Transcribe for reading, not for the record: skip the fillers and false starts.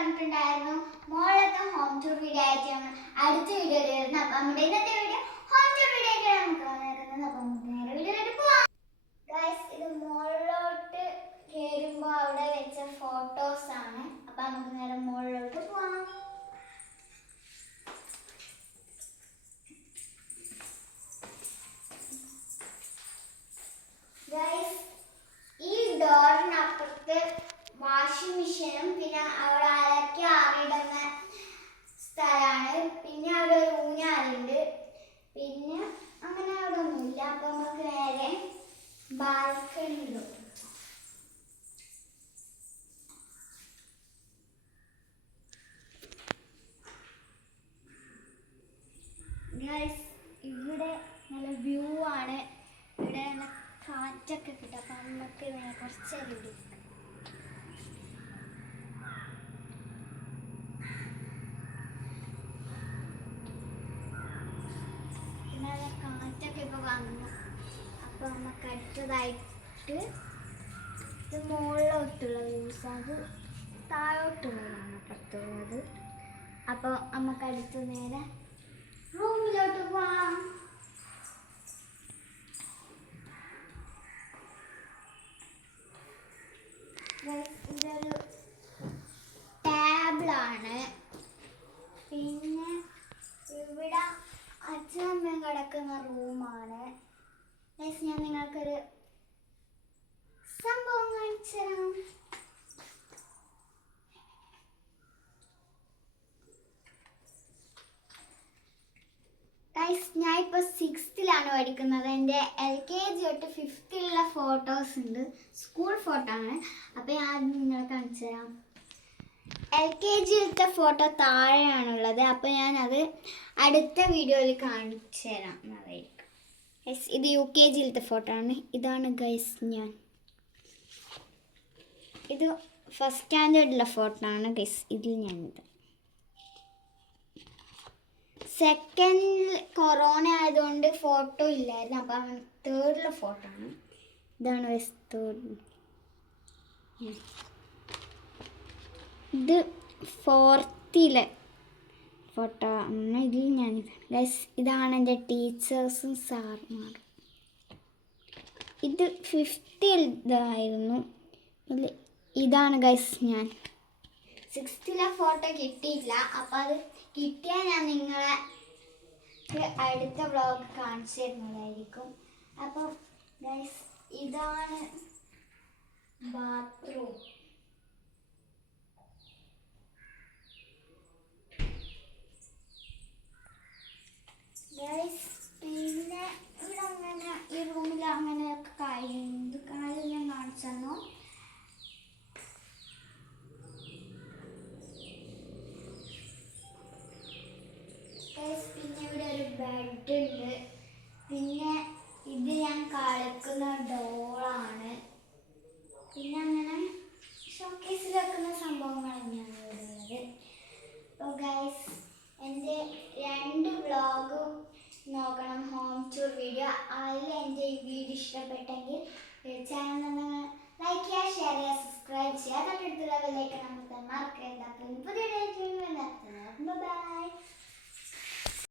പറഞ്ഞിട്ടുണ്ടായിരുന്നു മോളൊക്കെ home tour video ആയിട്ടാണ് അടുത്ത വീഡിയോ വരുന്നത്. അപ്പം നമ്മുടെ ഇന്നത്തെ വീഡിയോ ഹോം ടൂർ വീഡിയോ ആയിട്ടാണ് നമുക്ക് വന്നിരുന്നത്. അപ്പം നമുക്ക് നേരെ വീഡിയോയിലോട്ട് പോവാം. ഗൈസ്, ഇത് മോളിലോട്ട് കയറുമ്പോൾ അവിടെ വെച്ച ഫോട്ടോസ് ആണ്. അപ്പം നമുക്ക് നേരെ മോളിലോട്ട് പോവാം. ഗൈസ്, ഈ ഡോറിനപ്പുറത്ത് വാഷിംഗ് മെഷീനും പിന്നെ അവിടെ അലക്കി ആറിയിടുന്ന സ്ഥലമാണ്. പിന്നെ അവിടെ ഒരു ഊഞ്ഞാലുണ്ട്. പിന്നെ അങ്ങനെ അവിടെ ഒന്നുമില്ല. അപ്പൊ നമുക്ക് നേരെ ബാൽക്കണിയിലും ഗൈസ്, ഇവിടെ നല്ല വ്യൂ ആണ്. ഇവിടെ നല്ല കാറ്റൊക്കെ കിട്ടും. അപ്പം നമുക്ക് ഇവിടെ കുറച്ച് നേരം നല്ല കാറ്റൊക്കെ ഇപ്പോൾ വന്നു. അപ്പോൾ നമുക്ക് അടുത്തതായിട്ട് ഇത് മുകളിലോട്ടുള്ള വ്യൂസ്, അത് താഴോട്ടുള്ളതാണ് അപ്പുറത്തുള്ളത്. അപ്പോൾ നമുക്ക് അടുത്ത് നേരെ റൂമിലോട്ട് പോവാം. ഇതൊരു ടേബിളാണ്. പിന്നെ ഇവിടെ അച്ഛനമ്മ കിടക്കുന്ന റൂമാണ്. ഞാൻ നിങ്ങൾക്കൊരു സംഭവം കാണിച്ചു തരാം. ഞാൻ ഇപ്പോൾ 6th പഠിക്കുന്നത്. എൻ്റെ LKG തൊട്ട് 5th ഫോട്ടോസ് ഉണ്ട്. സ്കൂൾ ഫോട്ടോ ആണ്. അപ്പോൾ ഞാൻ നിങ്ങളെ കാണിച്ചു തരാം. LKG ഫോട്ടോ താഴെയാണുള്ളത്. അപ്പോൾ ഞാനത് അടുത്ത വീഡിയോയിൽ കാണിച്ചു തരാം. അതായിരിക്കും. ഇത് UKG ഫോട്ടോ ആണ്. ഇതാണ് ഗൈസ് ഞാൻ. ഇത് ഫസ്റ്റ് സ്റ്റാൻഡേർഡിലെ ഫോട്ടോ ആണ് ഗൈസ്. ഇതിൽ ഞാനിത് സെക്കൻഡ് കൊറോണ ആയതുകൊണ്ട് ഫോട്ടോ ഇല്ലായിരുന്നു. അപ്പം 3rd ഫോട്ടോ ആണ്. ഇതാണ് ഗൈസ് 3rd. ഇത് 4th ഫോട്ടോ ആണ്. ഇതിൽ ഞാനിതാണ് ഗൈസ്. ഇതാണ് എൻ്റെ ടീച്ചേഴ്സും സാർമാരും. ഇത് 5th ഇതായിരുന്നു. ഇതാണ് ഗൈസ് ഞാൻ. 6th ഫോട്ടോ കിട്ടിയില്ല. അപ്പം അത് കിട്ടിയാൽ ഞാൻ നിങ്ങളെ അടുത്ത വ്ളോഗ് കാണിച്ചു തരുന്നതായിരിക്കും. അപ്പം ഗൈസ്, ഇതാണ് ബാത്റൂം. ഗൈസ്, പിന്നെ ഇവിടെ അങ്ങനെ ഈ റൂമിൽ അങ്ങനെയൊക്കെ കാര്യം ഞാൻ കാണിച്ചു തന്നു. പിന്നെ ഇവിടെ ഒരു ബെഡ് ഉണ്ട്. പിന്നെ ഇത് ഞാൻ കളിക്കുന്ന ഡോളാണ്. പിന്നെ അങ്ങനെ ഷോക്കേസിൽ വെക്കുന്ന സംഭവങ്ങൾ തന്നെയാണ് ഇവിടെ ഉള്ളത്. അപ്പോൾ ഗൈസ്, എൻ്റെ 2 വ്ളോഗും നോക്കണം, ഹോം ടൂർ വീഡിയോ. അതിൽ എൻ്റെ ഈ വീഡിയോ ഇഷ്ടപ്പെട്ടെങ്കിൽ തീർച്ചയായും ലൈക്ക് ചെയ്യുക, ഷെയർ ചെയ്യുക, സബ്സ്ക്രൈബ് ചെയ്യുക. തൊട്ടടുത്തുള്ള ബെല്ലൈക്കൺ അമർത്താൻ മറക്കരുത്. അപ്പോൾ പുതിയ ബൈ.